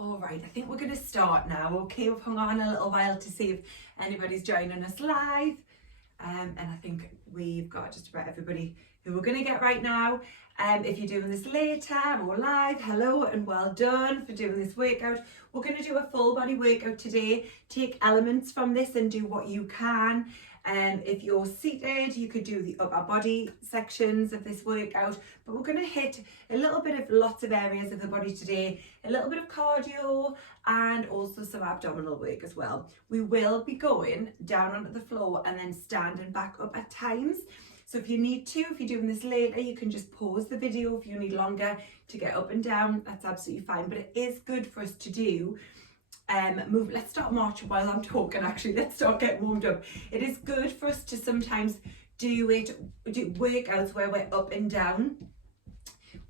All right, I think we're going to start now. Okay, we've hung on a little while to see if anybody's joining us live. And I think we've got just about everybody who we're going to get right now. If you're doing this later or live, hello and well done for doing this workout. We're going to do a full body workout today. Take elements from this and do what you can. If you're seated, you could do the upper body sections of this workout, but we're going to hit a little bit of lots of areas of the body today, a little bit of cardio and also some abdominal work as well. We will be going down onto the floor and then standing back up at times. So if you need to, if you're doing this later, you can just pause the video. If you need longer to get up and down, that's absolutely fine, but it is good for us to do. Let's start marching while I'm talking. Actually, let's start getting warmed up. It is good for us to sometimes do workouts where we're up and down.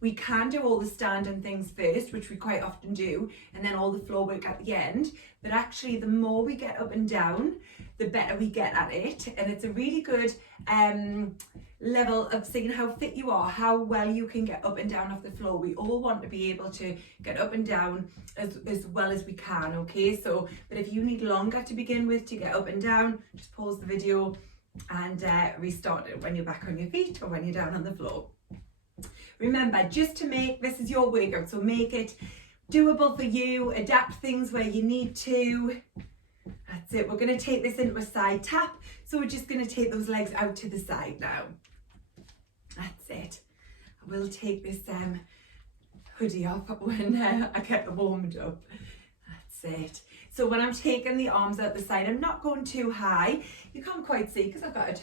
We can do all the standing things first, which we quite often do, and then all the floor work at the end. But actually, the more we get up and down, the better we get at it. And it's a really good level of seeing how fit you are, how well you can get up and down off the floor. We all want to be able to get up and down as well as we can, okay? So, but if you need longer to begin with to get up and down, just pause the video and restart it when you're back on your feet or when you're down on the floor. Remember, just to make, this is your workout, so make it doable for you, adapt things where you need to. That's it. We're going to take this into a side tap, so we're just going to take those legs out to the side now. That's it. I will take this hoodie off when I get warmed up. That's it. So when I'm taking the arms out the side, I'm not going too high. You can't quite see because I've got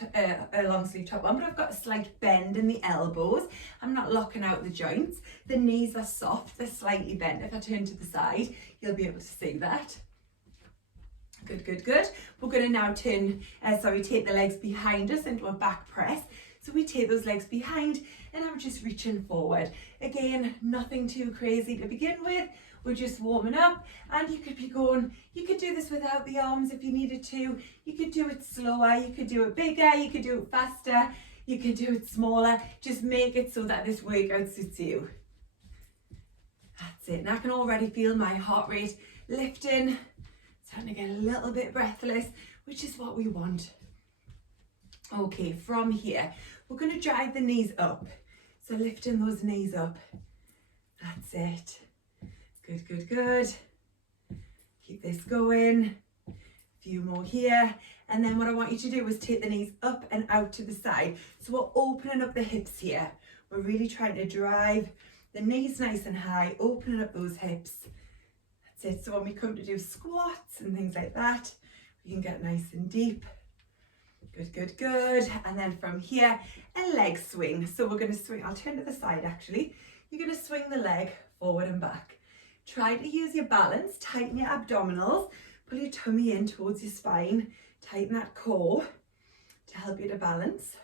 a long sleeve top on, but I've got a slight bend in the elbows. I'm not locking out the joints. The knees are soft, they're slightly bent. If I turn to the side, you'll be able to see that. Good, good, good. We're going to now take the legs behind us into a back press. So we take those legs behind and I'm just reaching forward. Again, nothing too crazy to begin with. We're just warming up, and you could be going, you could do this without the arms if you needed to. You could do it slower, you could do it bigger, you could do it faster, you could do it smaller. Just make it so that this workout suits you. That's it. And I can already feel my heart rate lifting, starting to get a little bit breathless, which is what we want. Okay, from here, we're going to drive the knees up. So lifting those knees up. That's it. Good, good, good. Keep this going. A few more here. And then what I want you to do is take the knees up and out to the side. So we're opening up the hips here. We're really trying to drive the knees nice and high, opening up those hips. That's it. So when we come to do squats and things like that, we can get nice and deep. Good, good, good. And then from here, a leg swing. So we're going to swing. I'll turn to the side actually. You're going to swing the leg forward and back. Try to use your balance, tighten your abdominals, pull your tummy in towards your spine, tighten that core to help you to balance.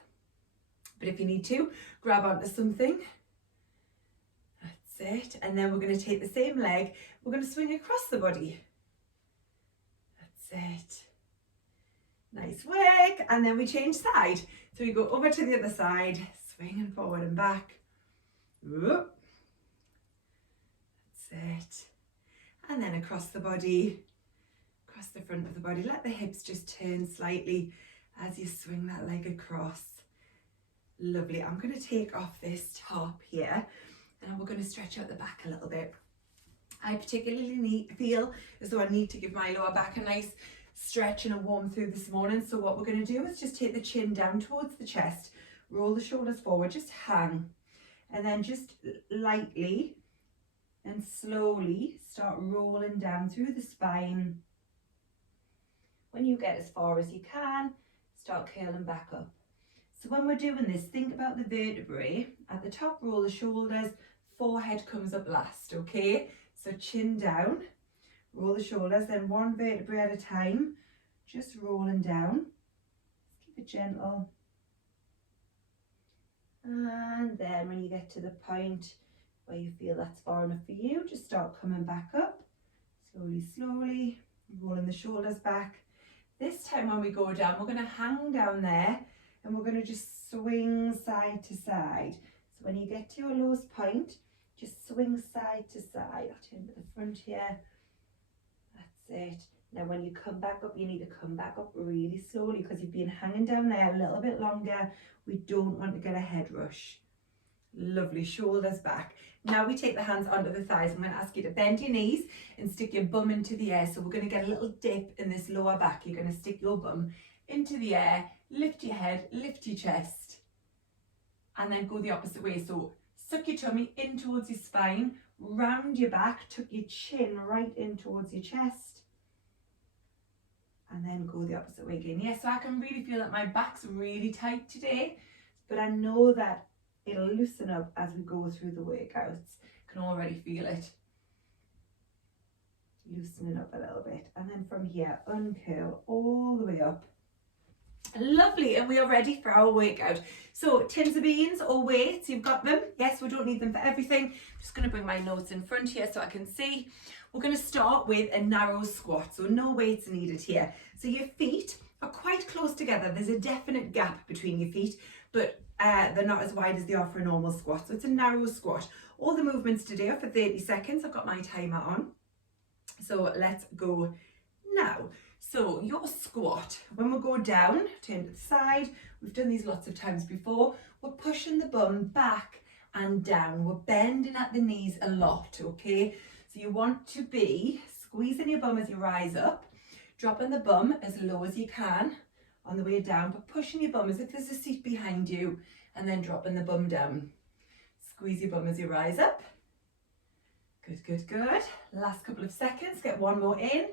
But if you need to, grab onto something. That's it. And then we're going to take the same leg, we're going to swing across the body. That's it. Nice work. And then we change side. So we go over to the other side, swinging forward and back. Whoop. It. And then across the body, across the front of the body. Let the hips just turn slightly as you swing that leg across. Lovely. I'm going to take off this top here and we're going to stretch out the back a little bit. I particularly feel as though I need to give my lower back a nice stretch and a warm through this morning. So what we're going to do is just take the chin down towards the chest, roll the shoulders forward, just hang, and then just lightly and slowly start rolling down through the spine. When you get as far as you can, start curling back up. So when we're doing this, think about the vertebrae. At the top, roll the shoulders, forehead comes up last, okay? So chin down, roll the shoulders, then one vertebrae at a time, just rolling down. Keep it gentle. And then when you get to the point where you feel that's far enough for you, just start coming back up, slowly, slowly, rolling the shoulders back. This time when we go down, we're going to hang down there and we're going to just swing side to side. So when you get to a lowest point, just swing side to side. I'll turn to the front here. it. Now when you come back up, you need to come back up really slowly because you've been hanging down there a little bit longer. We don't want to get a head rush. Lovely, shoulders back. Now we take the hands onto the thighs. I'm going to ask you to bend your knees and stick your bum into the air. So we're going to get a little dip in this lower back. You're going to stick your bum into the air, lift your head, lift your chest, and then go the opposite way. So suck your tummy in towards your spine, round your back, tuck your chin right in towards your chest, and then go the opposite way again. Yes, so I can really feel that my back's really tight today, but I know that it'll loosen up as we go through the workouts. I can already feel it loosening up a little bit. And then from here, uncurl all the way up. Lovely, and we are ready for our workout. So tins of beans or weights, you've got them. Yes, we don't need them for everything. I'm just going to bring my notes in front here so I can see. We're going to start with a narrow squat, so no weights needed here. So your feet are quite close together. There's a definite gap between your feet, but they're not as wide as they are for a normal squat. So it's a narrow squat. All the movements today are for 30 seconds. I've got my timer on. So let's go now. So your squat, when we go down, turn to the side, we've done these lots of times before, we're pushing the bum back and down. We're bending at the knees a lot, okay? So you want to be squeezing your bum as you rise up, dropping the bum as low as you can on the way down, but pushing your bum as if there's a seat behind you, and then dropping the bum down. Squeeze your bum as you rise up. Good, good, good. Last couple of seconds, get one more in.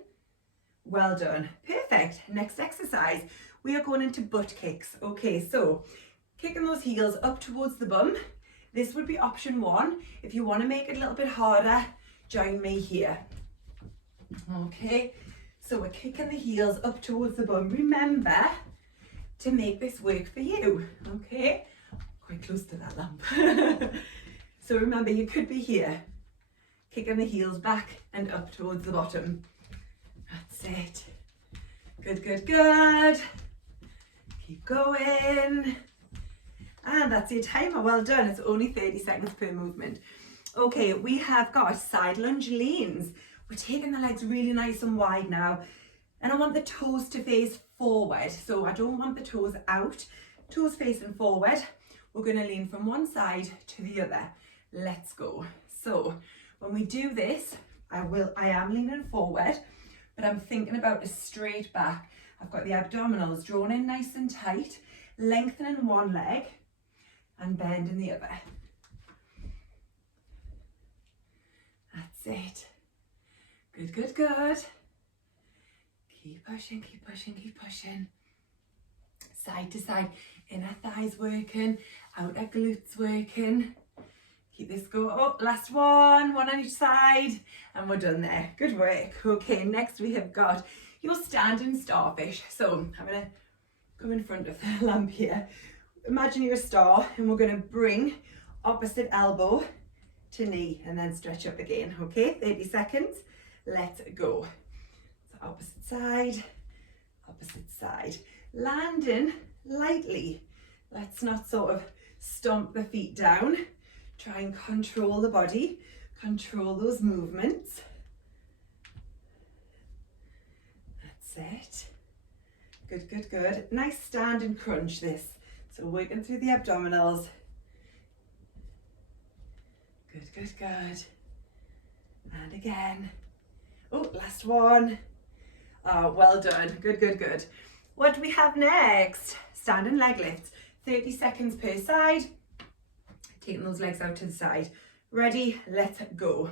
Well done. Perfect. Next exercise, we are going into butt kicks. Okay, so kicking those heels up towards the bum. This would be option one. If you want to make it a little bit harder, join me here. Okay, so we're kicking the heels up towards the bum. Remember to make this work for you. Okay, quite close to that lamp. So remember, you could be here, kicking the heels back and up towards the bottom. That's it. Good, good, good. Keep going. And that's your timer. Well done. It's only 30 seconds per movement. Okay, we have got side lunge leans. We're taking the legs really nice and wide now. And I want the toes to face forward. So I don't want the toes out. Toes facing forward. We're going to lean from one side to the other. Let's go. So when we do this, I am leaning forward, but I'm thinking about a straight back. I've got the abdominals drawn in nice and tight, lengthening one leg and bending the other. That's it. Good, good, good. Keep pushing, keep pushing, keep pushing. Side to side, inner thighs working, outer glutes working. Keep this going. Oh, last one on each side, and we're done there. Good work. Okay, next we have got your standing starfish. So I'm going to come in front of the lamp here. Imagine you're a star, and we're going to bring opposite elbow to knee and then stretch up again. Okay, 30 seconds. Let's go. So opposite side, opposite side. Landing lightly. Let's not sort of stomp the feet down. Try and control the body, control those movements. That's it. Good, good, good. Nice stand and crunch this. So working through the abdominals. Good, good, good. And again. Oh, last one. Oh, well done. Good, good, good. What do we have next? Standing leg lifts. 30 seconds per side. Taking those legs out to the side. Ready? Let's go.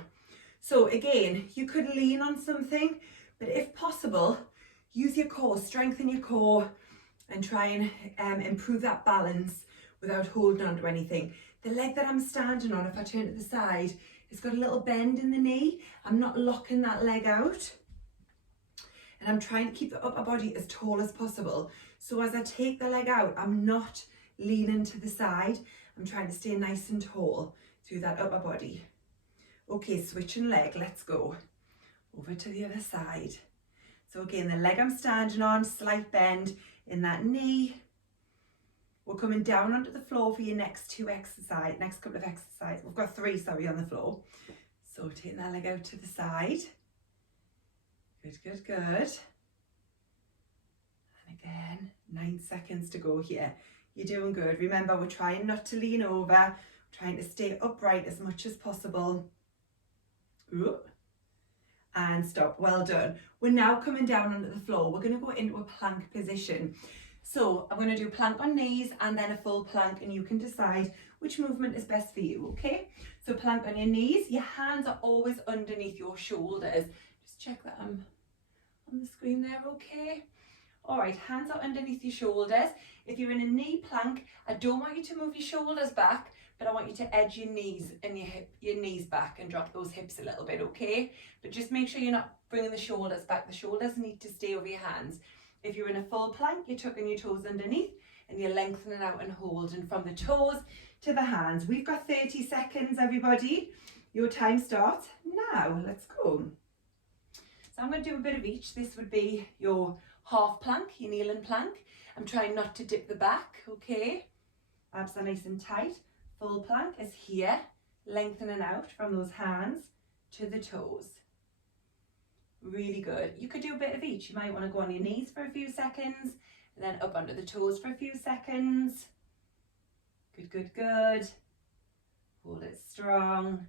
So again, you could lean on something, but if possible, use your core, strengthen your core, and try and improve that balance without holding on to anything. The leg that I'm standing on, if I turn to the side, it's got a little bend in the knee. I'm not locking that leg out. And I'm trying to keep the upper body as tall as possible. So as I take the leg out, I'm not leaning to the side. I'm trying to stay nice and tall through that upper body. Okay, switching leg, let's go. Over to the other side. So again, the leg I'm standing on, slight bend in that knee. We're coming down onto the floor for your next couple of exercises. We've got 3, sorry, on the floor. So taking that leg out to the side. Good, good, good. And again, 9 seconds to go here. You're doing good. Remember, we're trying not to lean over, trying to stay upright as much as possible. Ooh. And stop. Well done. We're now coming down onto the floor. We're going to go into a plank position. So I'm going to do plank on knees and then a full plank, and you can decide which movement is best for you, okay? So plank on your knees. Your hands are always underneath your shoulders. Just check that I'm on the screen there, okay? All right, hands are underneath your shoulders. If you're in a knee plank, I don't want you to move your shoulders back, but I want you to edge your knees and your knees back and drop those hips a little bit, okay? But just make sure you're not bringing the shoulders back. The shoulders need to stay over your hands. If you're in a full plank, you're tucking your toes underneath and you're lengthening out and holding from the toes to the hands. We've got 30 seconds, everybody. Your time starts now. Let's go. So I'm going to do a bit of each. This would be your half plank, your kneeling plank. I'm trying not to dip the back, okay? Abs are nice and tight. Full plank is here, lengthening out from those hands to the toes. Really good. You could do a bit of each. You might want to go on your knees for a few seconds, and then up onto the toes for a few seconds. Good, good, good. Hold it strong.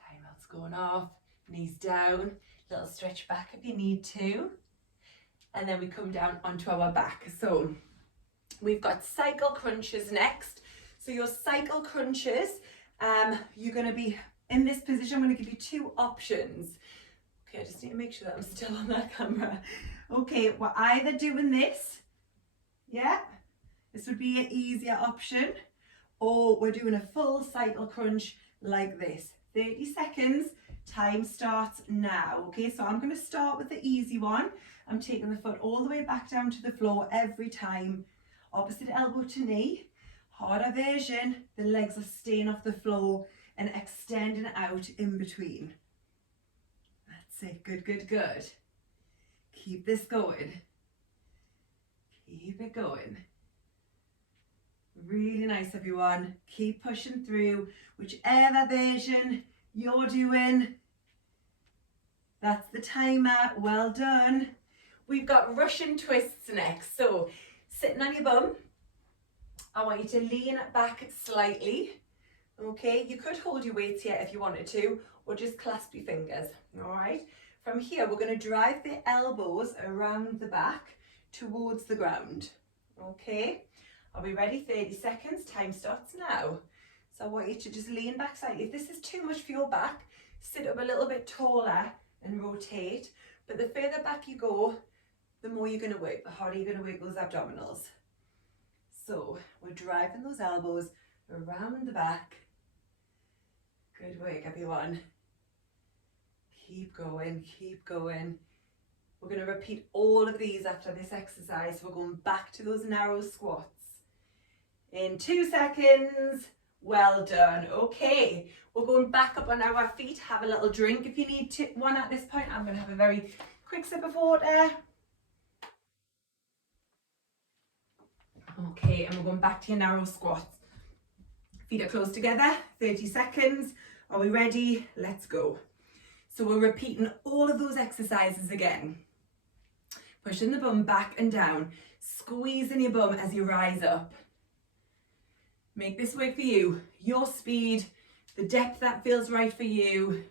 Timeout's going off. Knees down. Little stretch back if you need to. And then we come down onto our back. So we've got cycle crunches next. So your cycle crunches, you're going to be in this position. I'm going to give you two options. Okay, I just need to make sure that I'm still on that camera. Okay, we're either doing this, yeah, this would be an easier option, or we're doing a full cycle crunch like this. 30 seconds, time starts now. Okay, so I'm going to start with the easy one. I'm taking the foot all the way back down to the floor every time. Opposite elbow to knee. Harder version, the legs are staying off the floor and extending out in between. That's it. Good, good, good. Keep this going. Keep it going. Really nice, everyone. Keep pushing through. Whichever version you're doing, that's the timer. Well done. We've got Russian twists next. So sitting on your bum, I want you to lean back slightly. Okay, you could hold your weights here if you wanted to, or just clasp your fingers. All right, from here we're going to drive the elbows around the back towards the ground. Okay, are we ready? 30 seconds, time starts now. So I want you to just lean back slightly. If this is too much for your back, sit up a little bit taller and rotate. But the further back you go, the more you're going to work, the harder you're going to work those abdominals. So we're driving those elbows around the back. Good work, everyone. Keep going, keep going. We're going to repeat all of these after this exercise. We're going back to those narrow squats. In 2 seconds. Well done. Okay, we're going back up on our feet. Have a little drink if you need one at this point. I'm going to have a very quick sip of water. Okay, and we're going back to your narrow squats. Feet are close together, 30 seconds. Are we ready? Let's go. So we're repeating all of those exercises again. Pushing the bum back and down, squeezing your bum as you rise up. Make this work for you, your speed, the depth that feels right for you.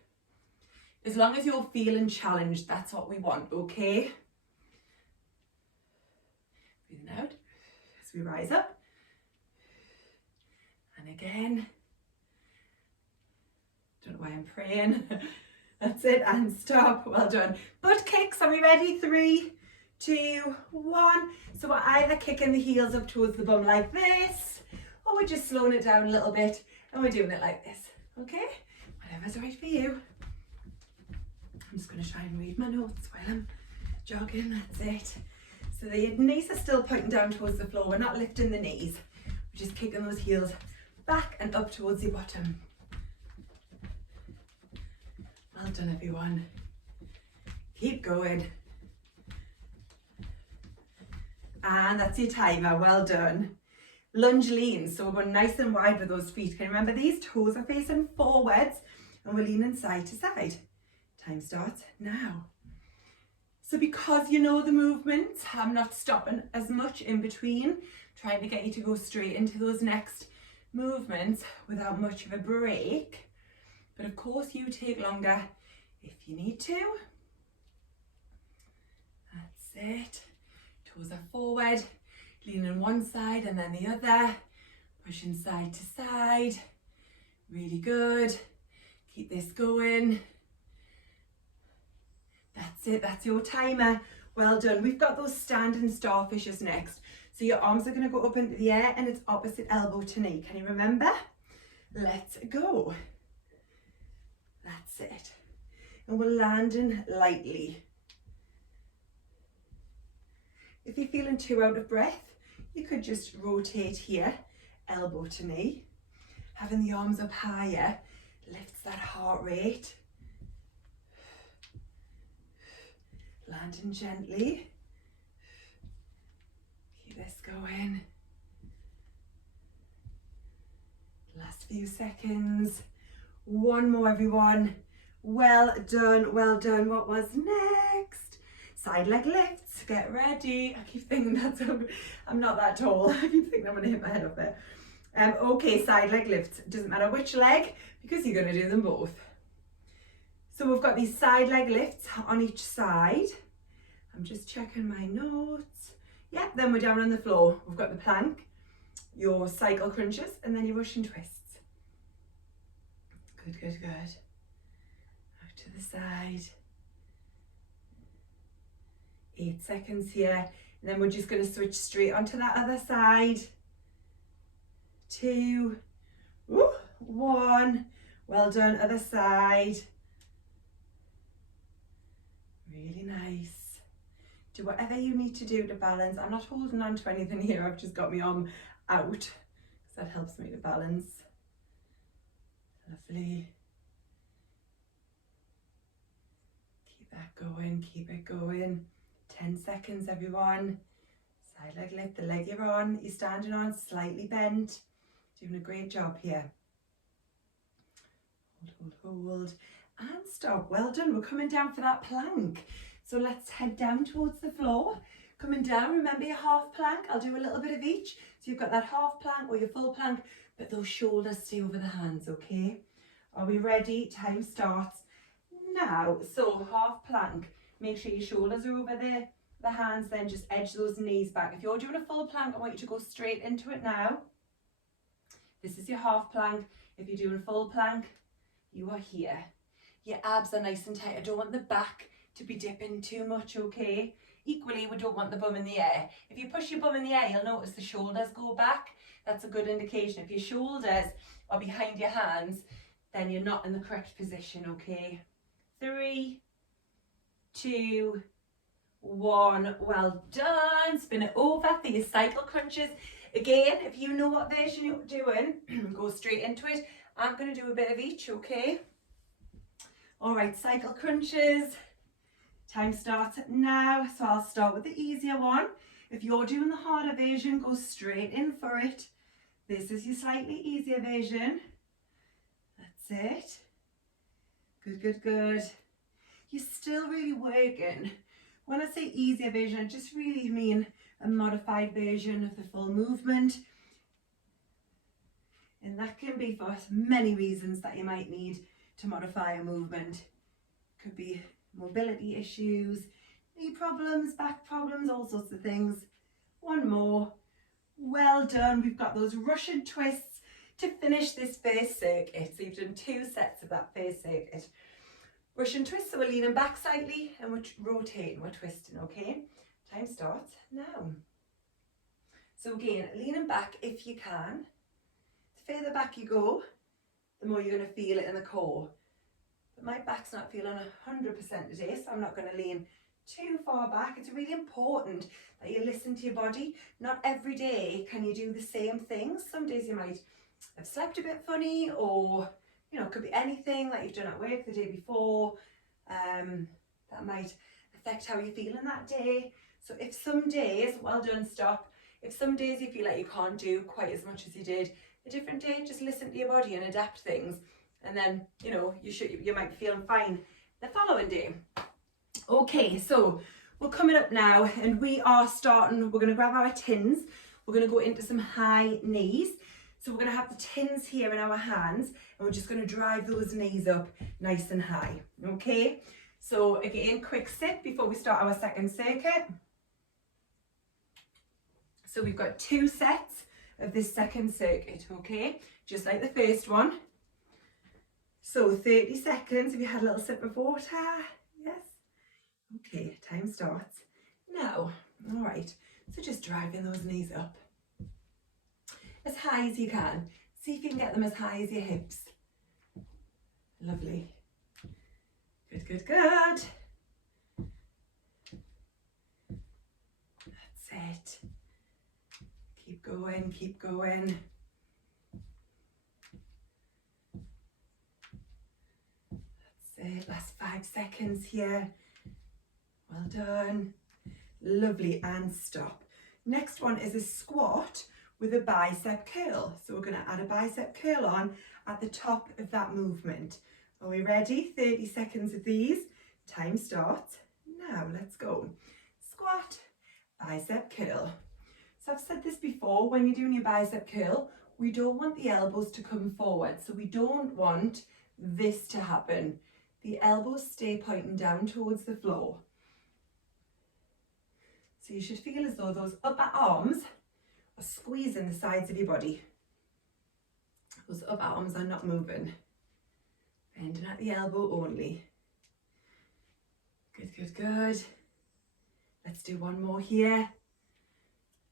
As long as you're feeling challenged, that's what we want, okay? Breathing out as we rise up. And again. Don't know why I'm praying. That's it, and stop. Well done. Butt kicks, are we ready? 3, 2, 1. So we're either kicking the heels up towards the bum like this, or we're just slowing it down a little bit and we're doing it like this, okay? Whatever's right for you. I'm just going to try and read my notes while I'm jogging, that's it. So the knees are still pointing down towards the floor. We're not lifting the knees. We're just kicking those heels back and up towards your bottom. Well done, everyone. Keep going. And that's your timer, well done. Lunge leans, so we're going nice and wide with those feet. Can you remember these toes are facing forwards and we're leaning side to side. Time starts now. So because you know the movements, I'm not stopping as much in between, trying to get you to go straight into those next movements without much of a break. But of course you take longer if you need to. That's it. Toes are forward, leaning one side and then the other, pushing side to side. Really good. Keep this going. That's it, that's your timer. Well done. We've got those standing starfishes next. So your arms are going to go up into the air and it's opposite elbow to knee. Can you remember? Let's go. That's it. And we're landing lightly. If you're feeling too out of breath, you could just rotate here, elbow to knee. Having the arms up higher lifts that heart rate. Landing gently. Keep this going. Last few seconds. One more, everyone. Well done, well done. What was next? Side leg lifts. Get ready. I keep thinking I'm not that tall. I keep thinking I'm going to hit my head up there. Okay, side leg lifts. Doesn't matter which leg because you're going to do them both. So we've got these side leg lifts on each side. I'm just checking my notes. Yeah, then we're down on the floor. We've got the plank, your cycle crunches, and then your Russian twists. Good, good, good. Out to the side. 8 seconds here. And then we're just going to switch straight onto that other side. 2, 1. Well done, other side. Really nice. Do whatever you need to do to balance. I'm not holding on to anything here. I've just got my arm out because that helps me to balance. Lovely. Keep that going, keep it going. 10 seconds, everyone. Side leg lift, the leg you're on, you're standing on, slightly bent. Doing a great job here. Hold, hold, hold. And stop. Well done. We're coming down for that plank. So let's head down towards the floor. Coming down, remember your half plank. I'll do a little bit of each. So you've got that half plank or your full plank, but those shoulders stay over the hands, okay? Are we ready? Time starts now. So half plank. Make sure your shoulders are over there. The hands, then just edge those knees back. If you're doing a full plank, I want you to go straight into it now. This is your half plank. If you're doing a full plank, you are here. Your abs are nice and tight. I don't want the back to be dipping too much, okay? Equally, we don't want the bum in the air. If you push your bum in the air, you'll notice the shoulders go back. That's a good indication. If your shoulders are behind your hands, then you're not in the correct position, okay? 3, 2, 1. Well done. Spin it over for your cycle crunches. Again, if you know what version you're doing, go straight into it. I'm going to do a bit of each, okay? All right, cycle crunches. Time starts now, so I'll start with the easier one. If you're doing the harder version, go straight in for it. This is your slightly easier version. That's it. Good, good, good. You're still really working. When I say easier version, I just really mean a modified version of the full movement. And that can be for many reasons that you might need to modify a movement. Could be mobility issues, knee problems, back problems, all sorts of things. One more. Well done. We've got those Russian twists to finish this first circuit. So you've done 2 sets of that first circuit. Russian twists, so we're leaning back slightly and we're rotating, we're twisting, okay? Time starts now. So again, leaning back if you can. The further back you go, the more you're going to feel it in the core. But my back's not feeling 100% today, so I'm not going to lean too far back. It's really important that you listen to your body. Not every day can you do the same things. Some days you might have slept a bit funny, or you know, it could be anything that you've done at work the day before. That might affect how you're feeling that day. So if some days, well done, stop. If some days you feel like you can't do quite as much as you did a different day, just listen to your body and adapt things. And then, you know, you might be feeling fine the following day. Okay, so we're coming up now and we are starting, we're going to grab our tins, we're going to go into some high knees. So we're going to have the tins here in our hands and we're just going to drive those knees up nice and high, okay? So again, quick sit before we start our second circuit. So we've got 2 sets of this second circuit, okay? Just like the first one. So 30 seconds if you had a little sip of water, yes? Okay, time starts now. All right, so just driving those knees up as high as you can. See if you can get them as high as your hips. Lovely. Good, good, good. That's it. Keep going, keep going. That's it, last 5 seconds here. Well done. Lovely, and stop. Next one is a squat with a bicep curl. So we're going to add a bicep curl on at the top of that movement. Are we ready? 30 seconds of these. Time starts now. Let's go. Squat, bicep curl. So I've said this before, when you're doing your bicep curl, we don't want the elbows to come forward. So we don't want this to happen. The elbows stay pointing down towards the floor. So you should feel as though those upper arms are squeezing the sides of your body. Those upper arms are not moving. Bending at the elbow only. Good, good, good. Let's do one more here.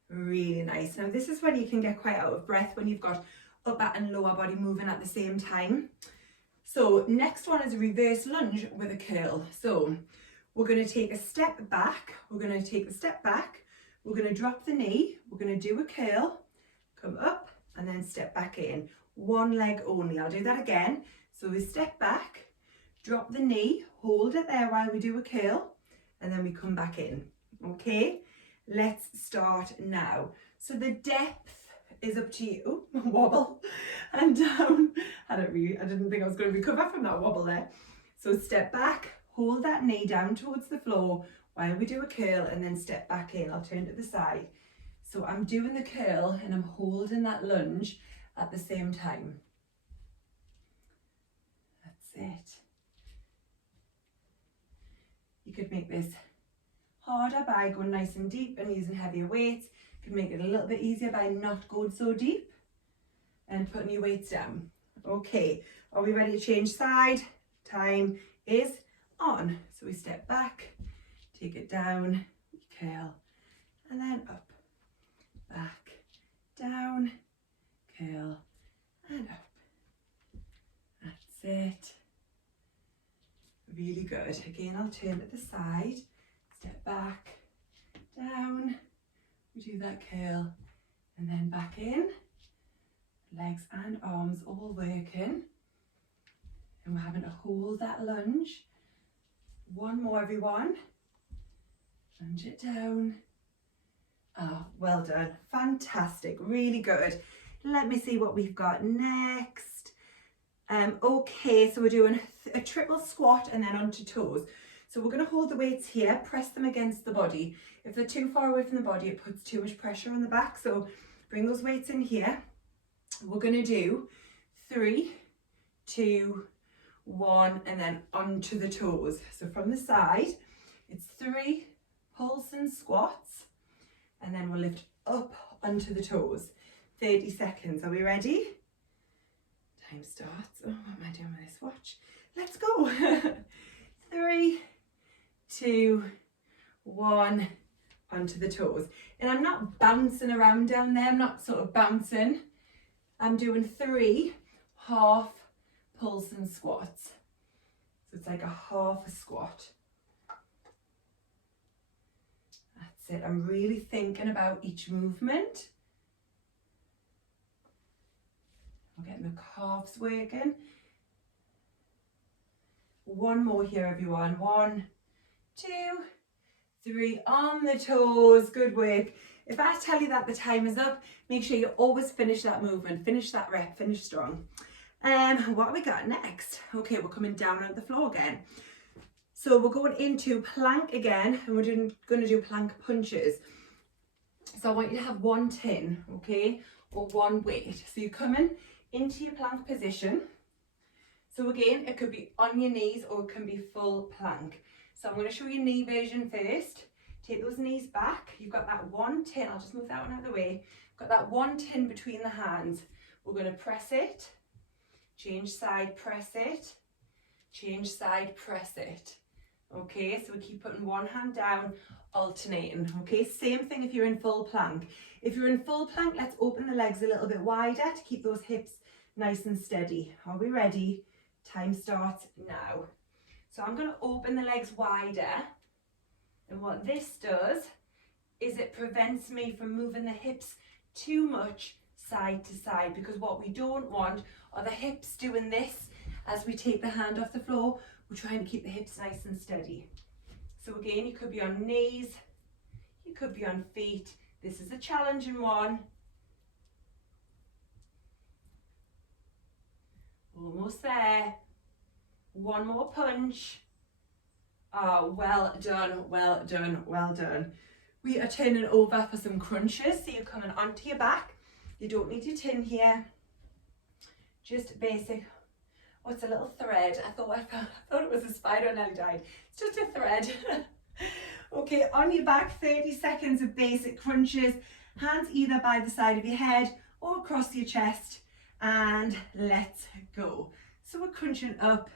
Really nice. Now this is when you can get quite out of breath, when you've got upper and lower body moving at the same time. So next one is a reverse lunge with a curl. So we're going to take a step back. We're going to take the step back. We're going to drop the knee. We're going to do a curl, come up and then step back in. One leg only. I'll do that again. So we step back, drop the knee, hold it there while we do a curl, and then we come back in. Okay, let's start now. So the depth is up to you. Wobble and down. I didn't think I was going to recover from that wobble there. So step back, hold that knee down towards the floor while we do a curl, and then step back in. I'll turn to the side. So I'm doing the curl and I'm holding that lunge at the same time. That's it. You could make this harder by going nice and deep and using heavier weights. You can make it a little bit easier by not going so deep and putting your weights down. Okay, are we ready to change side? Time is on. So we step back, take it down, we curl, and then up, back, down, curl, and up. That's it. Really good. Again, I'll turn to the side, step back, down, we do that curl, and then back in. Legs and arms all working. And we're having to hold that lunge. One more, everyone. Lunge it down. Oh, well done. Fantastic. Really good. Let me see what we've got next. Okay, so we're doing a triple squat and then onto toes. So we're going to hold the weights here, press them against the body. If they're too far away from the body, it puts too much pressure on the back. So bring those weights in here. We're going to do 3, 2, 1, and then onto the toes. So from the side, it's 3 pulsing squats, and then we'll lift up onto the toes. 30 seconds. Are we ready? Time starts. Oh, what am I doing with this watch? Let's go. 3, 2, 1, onto the toes. And I'm not bouncing around down there. I'm not sort of bouncing. I'm doing 3 half pulsing squats. So it's like a half a squat. That's it. I'm really thinking about each movement. We're getting the calves working. One more here, everyone. 1, 2, 3, on the toes. Good work. If I tell you that the time is up, make sure you always finish that movement, finish that rep, finish strong. What have we got next? Okay, we're coming down on the floor again. So we're going into plank again, and we're going to do plank punches. So I want you to have one tin, okay, or one weight. So you're coming into your plank position. So again, it could be on your knees or it can be full plank. So I'm going to show you knee version first. Take those knees back. You've got that one tin. I'll just move that one out of the way. Got that one tin between the hands. We're going to press it, change side, press it, change side, press it. Okay, so we keep putting one hand down, alternating. Okay, same thing if you're in full plank. If you're in full plank, let's open the legs a little bit wider to keep those hips nice and steady. Are we ready? Time starts now. So I'm going to open the legs wider, and what this does is it prevents me from moving the hips too much side to side, because what we don't want are the hips doing this as we take the hand off the floor. We're trying to keep the hips nice and steady. So again, you could be on knees, you could be on feet. This is a challenging one. Almost there. One more punch. Oh, well done, well done, well done. We are turning over for some crunches. So you're coming onto your back. You don't need your tin here. Just basic. Oh, it's a little thread. I thought it was a spider and nearly died. It's just a thread. Okay, on your back, 30 seconds of basic crunches. Hands either by the side of your head or across your chest. And let's go. So we're crunching up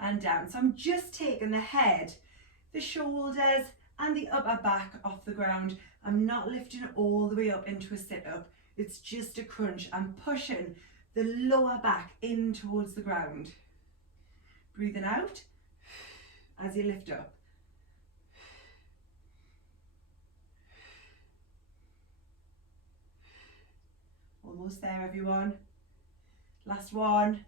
and down. So I'm just taking the head, the shoulders and the upper back off the ground. I'm not lifting it all the way up into a sit-up. It's just a crunch. I'm pushing the lower back in towards the ground. Breathing out as you lift up. Almost there, everyone. Last one.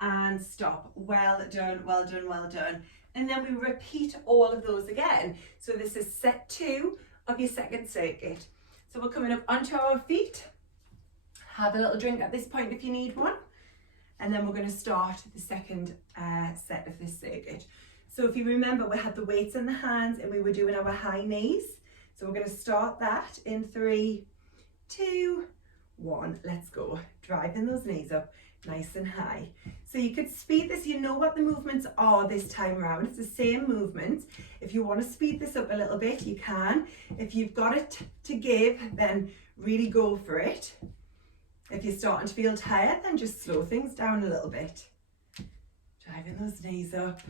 And stop. Well done, well done, well done. And then we repeat all of those again. So this is set 2 of your second circuit. So we're coming up onto our feet. Have a little drink at this point if you need one. And then we're going to start the second set of this circuit. So if you remember, we had the weights in the hands and we were doing our high knees. So we're going to start that in 3, 2, 1. Let's go. Driving those knees up nice and high. So you could speed this. You know what the movements are this time around. It's the same movement. If you want to speed this up a little bit, you can. If you've got it to give, then really go for it. If you're starting to feel tired, then just slow things down a little bit. Driving those knees up.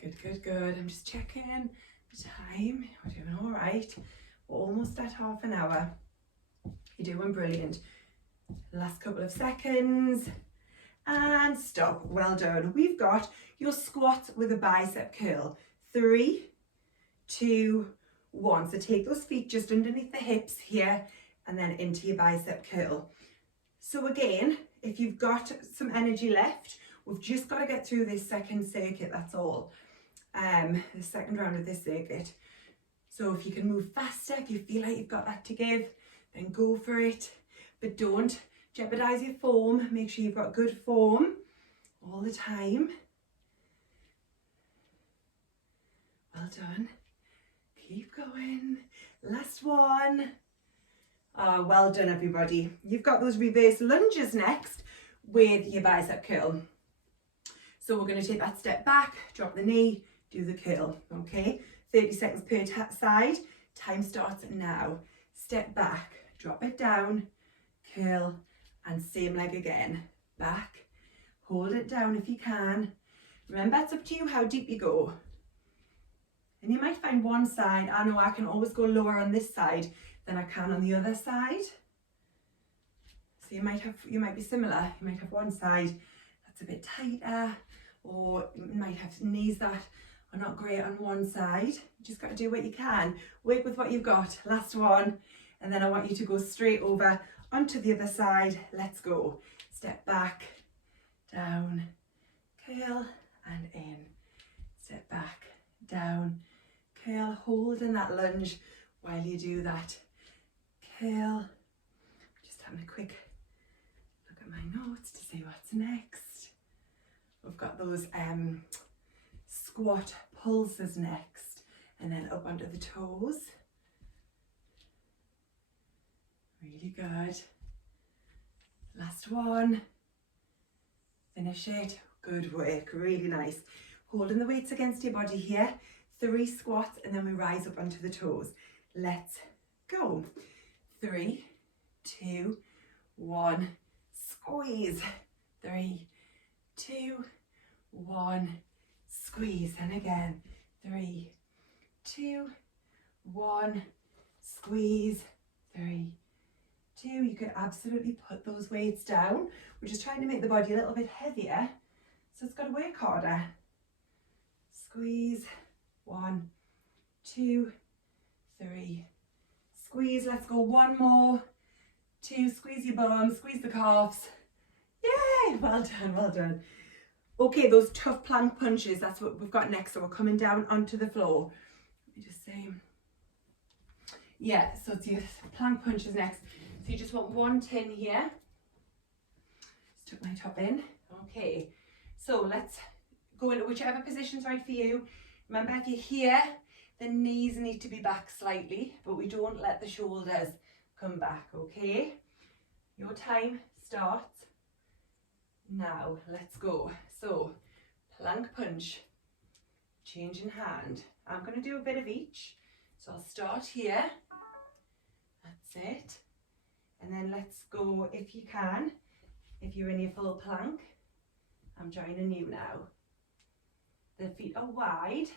Good, good, good. I'm just checking the time. We're doing all right. We're almost at half an hour. You're doing brilliant. Last couple of seconds. And stop. Well done. We've got your squat with a bicep curl. 3, 2, 1. So take those feet just underneath the hips here and then into your bicep curl. So again, if you've got some energy left, we've just got to get through this second circuit, that's all. The second round of this circuit. So if you can move faster, if you feel like you've got that to give, then go for it. But don't jeopardize your form. Make sure you've got good form all the time. Well done. Keep going. Last one. Oh, well done, everybody. You've got those reverse lunges next with your bicep curl. So we're going to take that step back, drop the knee, do the curl. Okay, 30 seconds per side. Time starts now. Step back, drop it down, curl, and same leg again. Back, hold it down if you can. Remember, it's up to you how deep you go. And you might find one side, I know I can always go lower on this side than I can on the other side. So you might be similar. You might have one side that's a bit tighter, or you might have knees that are not great on one side. You just got to do what you can. Work with what you've got. Last one. And then I want you to go straight over onto the other side. Let's go. Step back, down, curl, and in. Step back, down, curl, hold in that lunge while you do that. Curl. Just having a quick look at my notes to see what's next. We've got those squat pulses next, and then up onto the toes. Really good. Last one. Finish it. Good work, really nice. Holding the weights against your body here. 3 squats, and then we rise up onto the toes. Let's go. 3, 2, 1, squeeze. 3, 2, 1, squeeze. And again, 3, 2, 1, squeeze. 3, 2. You could absolutely put those weights down. We're just trying to make the body a little bit heavier, so it's got to work harder. Squeeze. 1, 2, 3. Squeeze. Let's go. 1 more. 2. Squeeze your bum. Squeeze the calves. Yay! Well done. Well done. Okay, those tough plank punches. That's what we've got next. So we're coming down onto the floor. Let me just say. Yeah. So it's your plank punches next. So you just want 1 tin here. Just tuck my top in. Okay. So let's go into whichever position's right for you. Remember, if you're here, the knees need to be back slightly, but we don't let the shoulders come back, okay? Your time starts now. Let's go. So, plank punch, change in hand. I'm going to do a bit of each. So I'll start here. That's it. And then let's go, if you can, if you're in your full plank, I'm joining you now. The feet are wide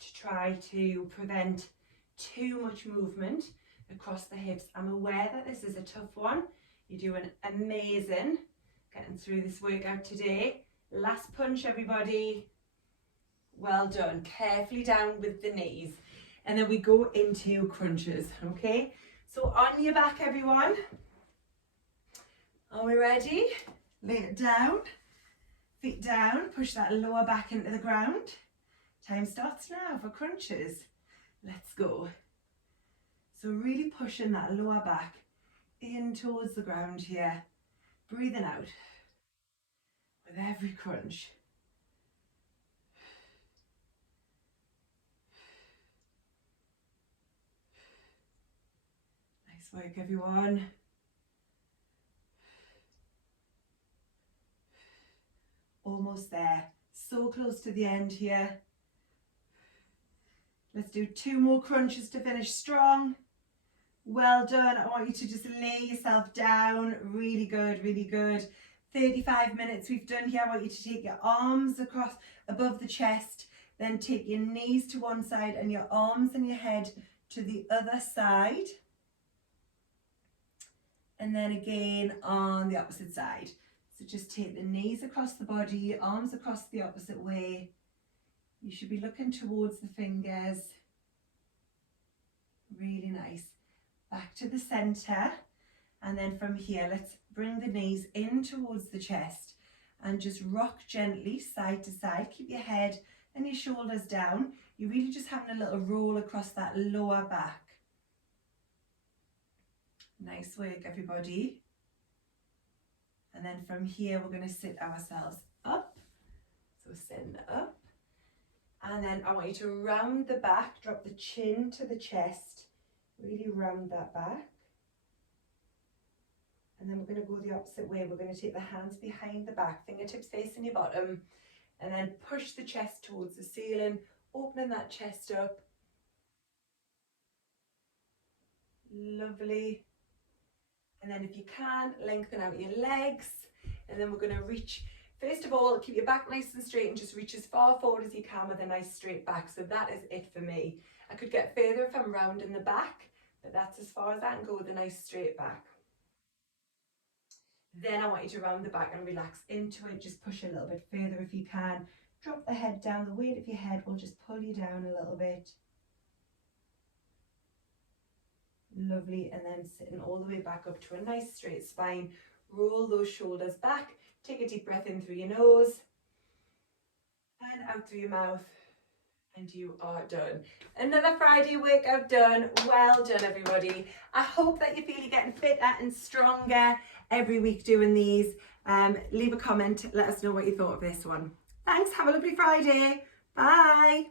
to try to prevent too much movement across the hips. I'm aware that this is a tough one. You're doing amazing getting through this workout today. Last punch, everybody. Well done. Carefully down with the knees. And then we go into crunches, okay? So on your back, everyone. Are we ready? Lay it down. Feet down, push that lower back into the ground. Time starts now for crunches. Let's go. So really pushing that lower back in towards the ground here. Breathing out with every crunch. Nice work, everyone. Almost there. So close to the end here. Let's do 2 more crunches to finish strong. Well done. I want you to just lay yourself down. Really good, really good. 35 minutes we've done here. I want you to take your arms across above the chest, then take your knees to one side and your arms and your head to the other side. And then again on the opposite side. So just take the knees across the body, arms across the opposite way. You should be looking towards the fingers. Really nice. Back to the center. And then from here, let's bring the knees in towards the chest and just rock gently side to side. Keep your head and your shoulders down. You're really just having a little roll across that lower back. Nice work, everybody. And then from here, we're going to sit ourselves up. So sitting up. And then I want you to round the back, drop the chin to the chest. Really round that back. And then we're going to go the opposite way. We're going to take the hands behind the back, fingertips facing your bottom. And then push the chest towards the ceiling, opening that chest up. Lovely. And then if you can, lengthen out your legs. And then we're going to reach, first of all, keep your back nice and straight and just reach as far forward as you can with a nice straight back. So that is it for me. I could get further if I'm rounding the back, but that's as far as I can go with a nice straight back. Then I want you to round the back and relax into it. Just push a little bit further if you can. Drop the head down. The weight of your head will just pull you down a little bit. Lovely. And then sitting all the way back up to a nice straight spine. Roll those shoulders back. Take a deep breath in through your nose and out through your mouth. And you are done. Another Friday workout done. Well done, everybody. I hope that you feel you're getting fitter and stronger every week doing these. Leave a comment. Let us know what you thought of this one. Thanks. Have a lovely Friday. Bye.